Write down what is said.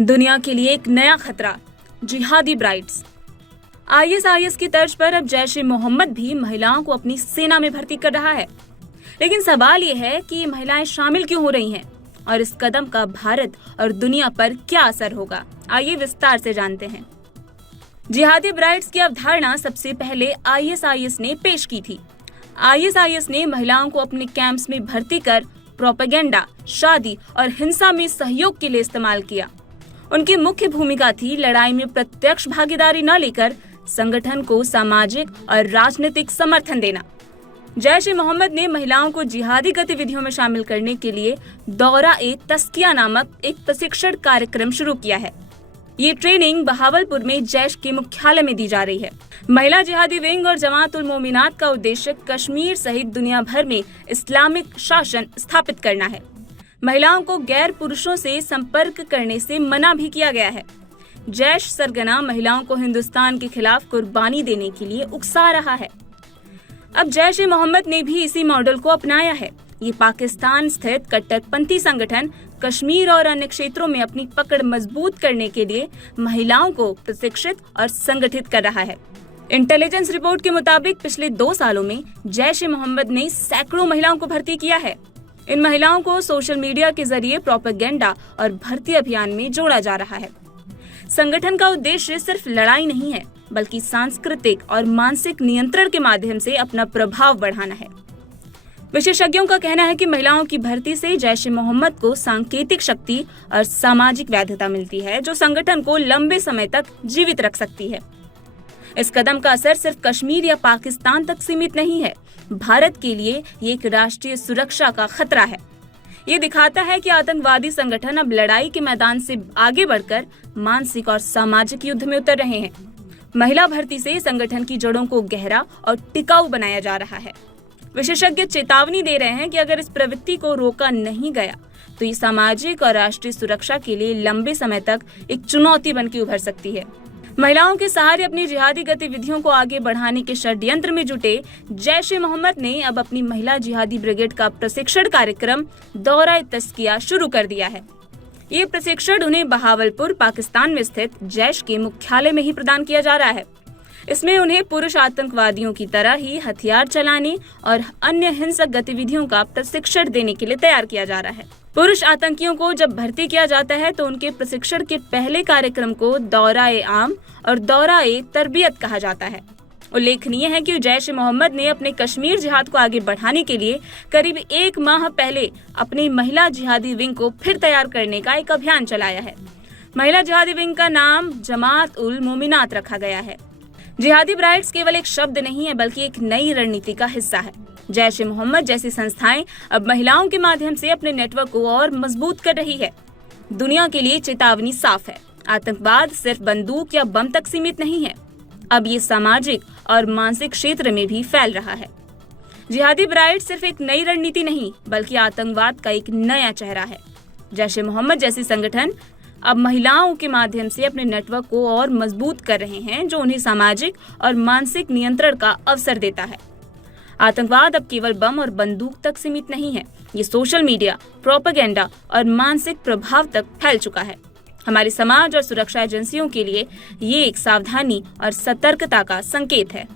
दुनिया के लिए एक नया खतरा, जिहादी ब्राइड्स। आईएसआईएस की तर्ज पर अब जैश-ए-मोहम्मद भी महिलाओं को अपनी सेना में भर्ती कर रहा है। लेकिन सवाल ये है कि ये महिलाएं शामिल क्यों हो रही हैं और इस कदम का भारत और दुनिया पर क्या असर होगा। आइए विस्तार से जानते हैं। जिहादी ब्राइड्स की अवधारणा सबसे पहले आईएसआईएस ने पेश की थी। आईएसआईएस ने महिलाओं को अपने कैंप्स में भर्ती कर प्रोपेगेंडा, शादी और हिंसा में सहयोग के लिए इस्तेमाल किया। उनकी मुख्य भूमिका थी लड़ाई में प्रत्यक्ष भागीदारी न लेकर संगठन को सामाजिक और राजनीतिक समर्थन देना। जैश-ए-मोहम्मद ने महिलाओं को जिहादी गतिविधियों में शामिल करने के लिए दौरा-ए-तस्किया नामक एक प्रशिक्षण कार्यक्रम शुरू किया है। ये ट्रेनिंग बहावलपुर में जैश के मुख्यालय में दी जा रही है। महिला जिहादी विंग और जमात-उल-मोमिनात का उद्देश्य कश्मीर सहित दुनिया भर में इस्लामिक शासन स्थापित करना है। महिलाओं को गैर पुरुषों से संपर्क करने से मना भी किया गया है। जैश सरगना महिलाओं को हिंदुस्तान के खिलाफ कुर्बानी देने के लिए उकसा रहा है। अब जैश-ए-मोहम्मद ने भी इसी मॉडल को अपनाया है। ये पाकिस्तान स्थित कट्टरपंथी संगठन कश्मीर और अन्य क्षेत्रों में अपनी पकड़ मजबूत करने के लिए महिलाओं को प्रशिक्षित और संगठित कर रहा है। इंटेलिजेंस रिपोर्ट के मुताबिक पिछले 2 सालों में जैश-ए-मोहम्मद ने सैकड़ों महिलाओं को भर्ती किया है। इन महिलाओं को सोशल मीडिया के जरिए प्रोपेगेंडा और भर्ती अभियान में जोड़ा जा रहा है। संगठन का उद्देश्य सिर्फ लड़ाई नहीं है, बल्कि सांस्कृतिक और मानसिक नियंत्रण के माध्यम से अपना प्रभाव बढ़ाना है। विशेषज्ञों का कहना है कि महिलाओं की भर्ती से जैश-ए-मोहम्मद को सांकेतिक शक्ति और सामाजिक वैधता मिलती है, जो संगठन को लंबे समय तक जीवित रख सकती है। इस कदम का असर सिर्फ कश्मीर या पाकिस्तान तक सीमित नहीं है। भारत के लिए ये एक राष्ट्रीय सुरक्षा का खतरा है। ये दिखाता है कि आतंकवादी संगठन अब लड़ाई के मैदान से आगे बढ़कर मानसिक और सामाजिक युद्ध में उतर रहे हैं। महिला भर्ती से संगठन की जड़ों को गहरा और टिकाऊ बनाया जा रहा है। विशेषज्ञ चेतावनी दे रहे हैं कि अगर इस प्रवृत्ति को रोका नहीं गया तो ये सामाजिक और राष्ट्रीय सुरक्षा के लिए लंबे समय तक एक चुनौती बनकर उभर सकती है। महिलाओं के सहारे अपनी जिहादी गतिविधियों को आगे बढ़ाने के षड्यंत्र में जुटे जैश-ए-मोहम्मद ने अब अपनी महिला जिहादी ब्रिगेड का प्रशिक्षण कार्यक्रम दौरा-ए-तस्किया शुरू कर दिया है। ये प्रशिक्षण उन्हें बहावलपुर, पाकिस्तान में स्थित जैश के मुख्यालय में ही प्रदान किया जा रहा है। इसमें उन्हें पुरुष आतंकवादियों की तरह ही हथियार चलाने और अन्य हिंसक गतिविधियों का प्रशिक्षण देने के लिए तैयार किया जा रहा है। पुरुष आतंकियों को जब भर्ती किया जाता है तो उनके प्रशिक्षण के पहले कार्यक्रम को दौरा-ए-आम और दौरा-ए-तरबियत कहा जाता है। उल्लेखनीय है कि जैश-ए-मोहम्मद ने अपने कश्मीर जिहाद को आगे बढ़ाने के लिए करीब 1 माह पहले अपनी महिला जिहादी विंग को फिर तैयार करने का एक अभियान चलाया है। महिला जिहादी विंग का नाम जमात-उल-मोमिनात रखा गया है। जिहादी ब्राइड्स केवल एक शब्द नहीं है, बल्कि एक नई रणनीति का हिस्सा है। जैश-ए-मोहम्मद जैसी संस्थाएं अब महिलाओं के माध्यम से अपने नेटवर्क को और मजबूत कर रही है। दुनिया के लिए चेतावनी साफ है, आतंकवाद सिर्फ बंदूक या बम तक सीमित नहीं है। अब ये सामाजिक और मानसिक क्षेत्र में भी फैल रहा है। जिहादी ब्राइड सिर्फ एक नई रणनीति नहीं, बल्कि आतंकवाद का एक नया चेहरा है। जैश-ए-मोहम्मद जैसी संगठन अब महिलाओं के माध्यम से अपने नेटवर्क को और मजबूत कर रहे हैं, जो उन्हें सामाजिक और मानसिक नियंत्रण का अवसर देता है। आतंकवाद अब केवल बम और बंदूक तक सीमित नहीं है, ये सोशल मीडिया, प्रोपेगेंडा और मानसिक प्रभाव तक फैल चुका है। हमारी समाज और सुरक्षा एजेंसियों के लिए ये एक सावधानी और सतर्कता का संकेत है।